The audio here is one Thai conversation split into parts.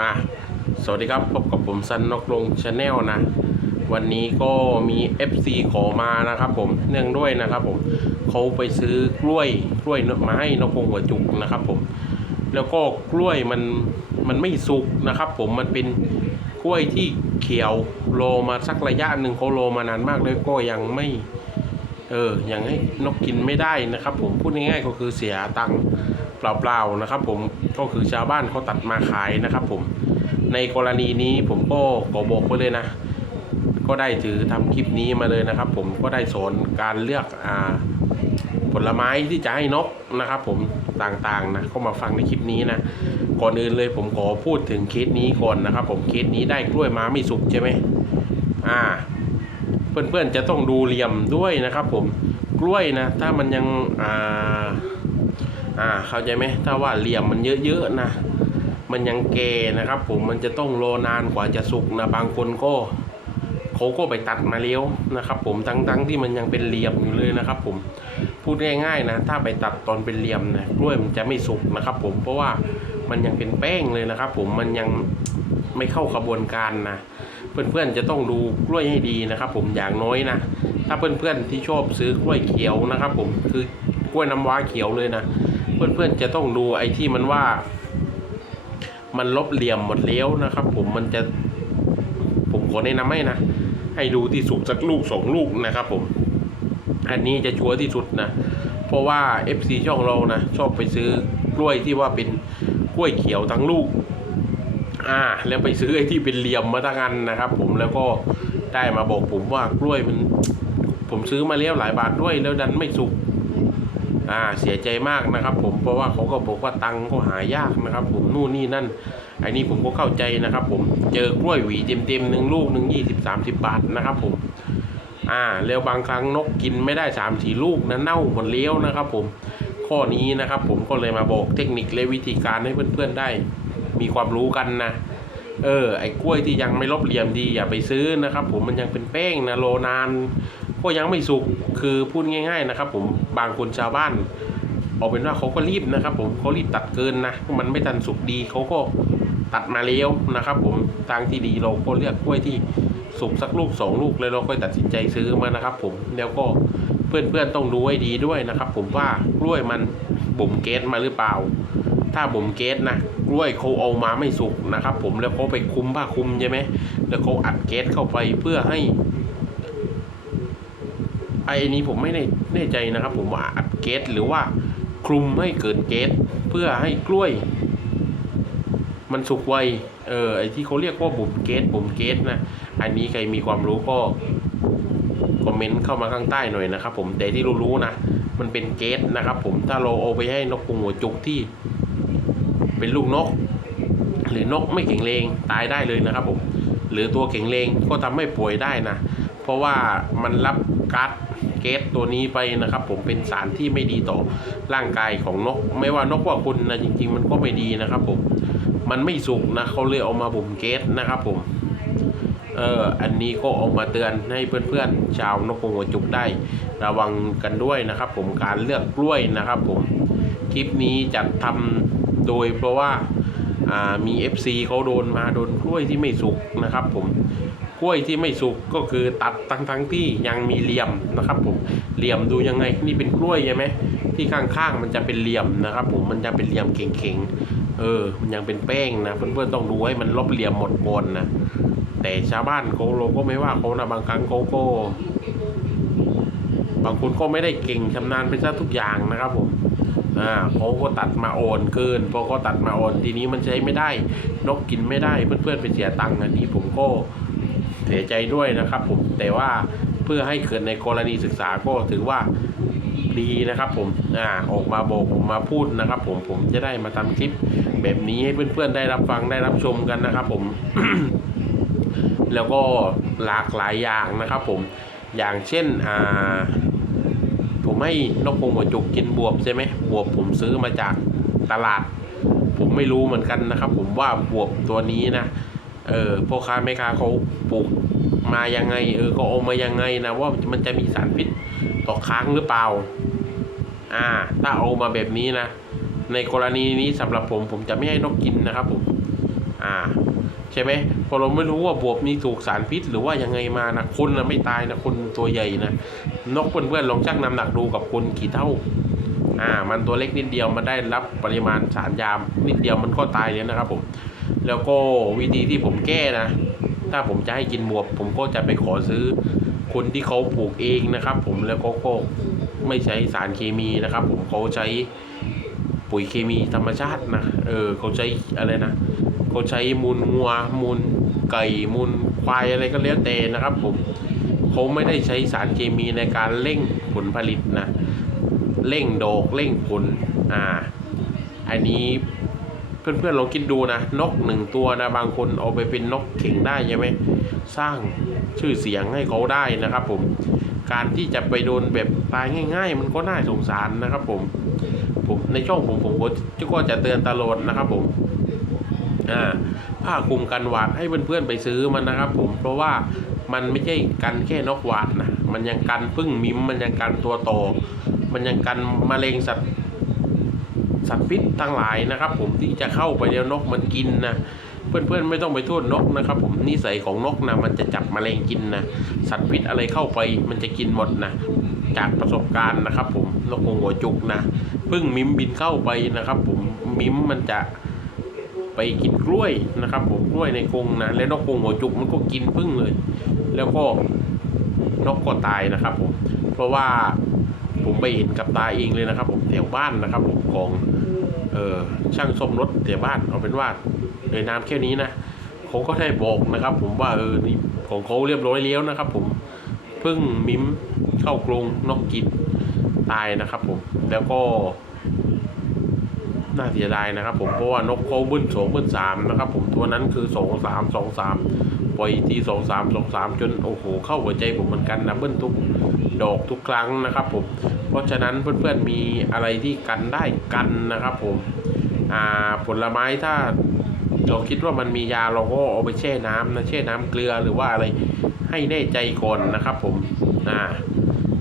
อะสวัสดีครับพบกับผมซันนกลงชาแนลนะ วันนี้ก็มี FC ขอมานะครับผมเนื่องด้วยนะครับผมเขาไปซื้อกล้วยกล้วยมาให้นกพงหัวจุกนะครับผมแล้วก็กล้วยมันมันไม่สุกนะครับผมมันเป็นกล้วยที่เขียวโลมาสักระยะหนึ่งเขาโลมานานมากเลยก็ยังไม่เออยังให้นกกินไม่ได้นะครับผมพูดง่ายๆก็คือเสียตังค์ เปล่าๆนะครับ ผมก็คือชาวบ้านเขาตัดมาขายนะครับ ผมในกรณีนี้ผมก็ขอบอกไว้เลยนะ ก็ได้ถือทำคลิปนี้มาเลยนะครับ ผมก็ได้สอนการเลือกอ่าผลไม้ที่จะให้นกนะครับ ผมต่างๆนะเข้ามาฟังในคลิปนี้นะก่อนอื่นเลยผมขอพูดถึงเคสนี้ก่อนนะครับ ผมเคสนี้ได้กล้วยมาไม่สุกใช่ไหมอ่า เพื่อนๆจะต้องดูเหลี่ยมด้วยนะครับ ผมกล้วยนะ ถ้ามันยังอ่า อ่าเข้าใจไหมถ้าว่าเหลี่ยมมันเยอะๆนะ มันยังแก่นะครับ ผมมันจะต้องรอนานกว่าจะสุกนะบางคนก็เขาก็ไปตัดมาเลี้ยวนะครับ ผมทั้งๆที่มันยังเป็นเหลี่ยมอยู่เลยนะครับ ผมพูดง่ายๆนะ ถ้าไปตัดตอนเป็นเหลี่ยมนะกล้วยมันจะไม่สุกนะครับ ผมเพราะว่ามันยังเป็นแป้งเลยนะครับ ผมมันยังไม่เข้าขบวนการนะเพื่อนๆจะต้องดูกล้วยให้ดีนะครับ ผมอย่างน้อยนะถ้าเพื่อนๆที่ชอบซื้อกล้วยเขียวนะครับ ผมคือกล้วยน้ำว้าเขียวเลยนะ เพื่อนๆจะต้องดูไอ้ที่มันว่า มันลบเหลี่ยมหมดแล้วนะครับ ผมมันจะ ผมขอแนะนำให้นะ ให้ดูที่สุกสักลูกสองลูกนะครับ ผม อันนี้จะชัวร์ที่สุดนะ เพราะว่า FC ช่องเรานะชอบไปซื้อกล้วยที่ว่าเป็นกล้วยเขียวทั้งลูก อ่า แล้วไปซื้อไอ้ที่เป็นเหลี่ยมมาทั้งอันนะครับ ผมแล้วก็ได้มาบอกผมว่ากล้วยมัน ผมซื้อมาแล้วหลายบาทด้วยแล้วดันไม่สุก อ่าเสียใจมากนะครับ ผมเพราะว่าเขาก็บอกว่าตังค์ก็หายากนะครับ ผมนู่นนี่นั่นไอ้นี่ผมก็เข้าใจนะครับ ผมเจอกล้วยหวีเต็มๆหนึ่งลูกหนึ่งยี่สิบสามสิบบาทนะครับ ผม อ่าแล้วบางครั้งนกกินไม่ได้สามสี่ลูกนะเน่าหมดเลี้ยวนะครับ ผมข้อนี้นะครับ ผมก็เลยมาบอกเทคนิคและวิธีการให้เพื่อนๆได้ มีความรู้กันนะ เออไอ้กล้วยที่ยังไม่ลบเหลี่ยมดีอย่าไปซื้อนะครับ ผมมันยังเป็นแป้งนะโลนานก็ยังไม่สุกคือพูดง่าย ๆนะครับ ผมบางคนชาวบ้านเอาเป็นว่าเขาก็รีบนะครับ ผมเขารีบตัดเกินนะมันไม่ทันสุกดีเขาก็ตัดมาเลี้ยวนะครับ ผมทางที่ดีเราก็เลือกกล้วยที่สุกสักลูกสองลูกเลยเราค่อยตัดสินใจซื้อมานะครับ ผมแล้วก็เพื่อนๆต้องดูให้ดีด้วยนะครับ ผมว่ากล้วยมันบ่มเกสมาหรือเปล่า ถ้าบ่มเกสนะกล้วยเขาเอามาไม่สุกนะครับ ผมแล้วเขาไปคุมผ้าคุมใช่ไหมแล้วเขาอัดเกสเข้าไปเพื่อให้ไอ้นี้ผมไม่แน่แน่ใจนะครับ ผมว่าอัดเกสหรือว่าคลุมให้เกิดเกสเพื่อให้กล้วย มันสุกไวเออไอที่เขาเรียกว่าบ่มเกสบ่มเกสนะอันนี้ใครมีความรู้ก็คอมเมนต์เข้ามาข้างใต้หน่อยนะครับ ผมแต่ที่รู้ๆนะมันเป็นเกสนะครับ ผมถ้าเราเอาไปให้นกกรงหัวจุกที่ เป็นลูกนก หรือนกไม่แข็งแรงตายได้เลยนะครับผมหรือตัวแข็งแรงก็ทำให้ป่วยได้นะ เพราะว่ามันรับก๊าซเกสตัวนี้ไปนะครับ ผมเป็นสารที่ไม่ดีต่อร่างกายของนก ไม่ว่านกว่าคุณนะจริง ๆ มันก็ไม่ดีนะครับ ผมมันไม่สุกนะเขาเลยเอามาบ่มเกสนะครับผมเอออันนี้ก็ออกมาเตือนให้เพื่อนๆชาวนกกงหัวจุกได้ ระวังกันด้วยนะครับ ผมการเลือกกล้วยนะครับ ผมคลิปนี้จัดทำ โดยเพราะว่ามี FC เขาโดนมาโดนกล้วยที่ไม่สุกนะครับ ผมกล้วยที่ไม่สุกก็คือตัดทั้งทั้งที่ยังมีเหลี่ยมนะครับ ผมเหลี่ยมดูยังไงนี่เป็นกล้วยใช่ไหมที่ข้างๆมันจะเป็นเหลี่ยมนะครับ ผมมันจะเป็นเหลี่ยมเข่งๆเออ มันยังเป็นแป้งนะเพื่อนๆต้องดูให้มันลบเหลี่ยมหมดก่อนนะแต่ชาวบ้านเขาเราก็ไม่ว่าเขานะบางครั้งเขาก็บางคนก็ไม่ได้เก่งชำนาญไปซะทุกอย่างนะครับผม อ่าเขาก็ตัดมาอ่อนเกินพอเขาตัดมาอ่อนทีนี้มันใช้ไม่ได้ นกกินไม่ได้เพื่อนๆไปเสียตังค์อันนี้ผมก็เสียใจด้วยนะครับ ผมแต่ว่าเพื่อให้เกิดในกรณีศึกษาก็ถือว่าดีนะครับผมอ่าออกมาบอกผมมาพูดนะครับ ผมผมจะได้มาทำคลิป แบบนี้ให้เพื่อนๆได้รับฟังได้รับชมกันนะครับ ผม แล้วก็หลากหลายอย่างนะครับ ผมอย่างเช่นอ่า ผมให้นกพงหัวจุกกินบวบใช่ไหมบวบผมซื้อมาจากตลาด ผมไม่รู้เหมือนกันนะครับ ผมว่าบวบตัวนี้นะเออพ่อค้าแม่ค้าเขาปลูกมายังไง เออก็เอามายังไงนะว่ามันจะมีสารพิษต่อค้างหรือเปล่า อ่า ถ้าเอามาแบบนี้นะในกรณีนี้สำหรับผมผมจะไม่ให้นกกินนะครับผม อ่า ใช่ไหมพอเราไม่รู้ว่าบวบนี้ถูกสารพิษ หรือว่ายังไงมานะคนนะไม่ตายนะคนตัวใหญ่นะนกเพื่อนๆลองชั่งน้ำหนักดูกับคนกี่เท่าอ่ามันตัวเล็กนิดเดียวมันได้รับปริมาณสารยามนิดเดียวมันก็ตายเลยนะครับผมแล้วก็วิธีที่ผมแก้นะ ถ้าผมจะให้กินบวบ ผมก็จะไปขอซื้อคนที่เขาปลูกเองนะครับ ผมแล้วก็ก็ไม่ใช้สารเคมีนะครับ ผมเขาใช้ปุ๋ยเคมีธรรมชาตินะเออเขาใช้อะไรนะ เขาใช้มูลงัวมูลไก่มูลควายอะไรก็แล้วแต่นะครับ ผมเขาไม่ได้ใช้สารเคมีในการเร่งผลผลิตนะเร่งดอกเร่งผลอ่า อันนี้เพื่อนๆลองคิดดูนะนกหนึ่งตัวนะบางคนเอาไปเป็นนกเข่งได้ใช่ไหมสร้างชื่อเสียงให้เขาได้นะครับ ผมการที่จะไปโดนแบบตายง่าย ๆ มันก็น่าสงสารนะครับ ผมผมในช่องผมผมก็ก็จะเตือนตลอดนะครับ ผม อ่าผ้าคลุมกันหวาดให้เพื่อนๆไปซื้อมันนะครับ ผมเพราะว่ามันไม่ใช่กันแค่นกหวาดนะมันยังกันพึ่งมิมมันยังกันตัวโต มันยังกันมะเร็งสัตว์สัตว์พิษทั้งหลายนะครับ ผมที่จะเข้าไปเดี๋ยวนกมันกินนะเพื่อนๆไม่ต้องไปโทษนกนะครับ ผมนิสัยของนกนะมันจะจับมแมลงกินนะสัตว์พิษอะไรเข้าไปมันจะกินหมดนะจากประสบการณ์นะครับ ผมนกหัวจุกนะพึ่งมิมบินเข้าไปนะครับ ผมมิมมันจะ ไปกินกล้วยนะครับผมกล้วยในกรงนะแล้วนกกรงหัวจุกมันก็กินพึ่งเลย แล้วก็นกก็ตายนะครับผมเพราะว่าผมไปเห็นกับตาเองเลยนะครับ ผมแถวบ้านนะครับ ผมของเออช่างซ่อมรถแถวบ้านเอาเป็นว่าในนามแค่นี้นะเขาก็ได้บอกนะครับ ผมว่าเออนี่ของเขาเรียบร้อยแล้วนะครับ ผมพิ่งมิมเข้ากรงนกกินตายนะครับ ผมแล้วก็ น่าเสียดายนะครับ ผมเพราะว่านกเขาบึ้นสองบึ้นสามนะครับผมตัวนั้นคือสองสามสองสามปล่อยทีสองสามสองสามจนโอ้โหเข้าหัวใจผมเหมือนกันนะเบิ้ลทุกดอกทุกครั้งนะครับผมเพราะฉะนั้นเพื่อนๆมีอะไรที่กันได้กันนะครับผมอ่าผลไม้ถ้าเราคิดว่ามันมียาเราก็เอาไปแช่น้ำนะแช่น้ำเกลือหรือว่าอะไรให้แน่ใจก่อนนะครับผมอ่า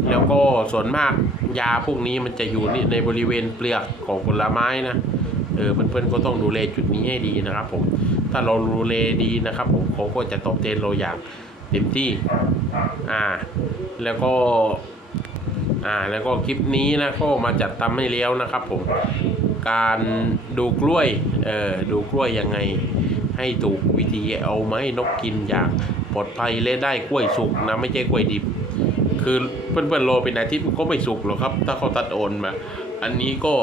แล้วก็ส่วนมาก ยาพวกนี้มันจะอยู่ในบริเวณเปลือกของผลไม้นะเออเพื่อนๆก็ต้องดูแลจุดนี้ให้ดีนะครับ ผม ถ้าเราดูแลดีนะครับ ผมเขาก็จะตอบแทนเราอย่างเต็มที่ อ่า แล้วก็ อ่า แล้วก็คลิปนี้นะก็มาจัดทำให้แล้วนะครับ ผม การดูกล้วย เออดูกล้วยยังไง ให้ถูกวิธีเอามาให้นกกินอย่างปลอดภัยและได้กล้วยสุกนะไม่ใช่กล้วยดิบ คือเพื่อนๆรอเป็นอาทิตย์ก็ไม่สุกหรอกครับ ถ้าเขาตัดโอนมา อันนี้ก็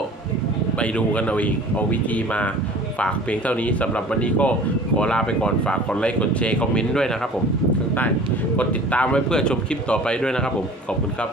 ไปดูกันเอาเองเอาวิธีมาฝากเพียงเท่านี้สำหรับวันนี้ก็ขอลาไปก่อนฝากกดไลค์กดแชร์คอมเมนต์ด้วยนะครับผมข้างใต้กดติดตามไว้เพื่อชมคลิปต่อไปด้วยนะครับผมขอบคุณครับ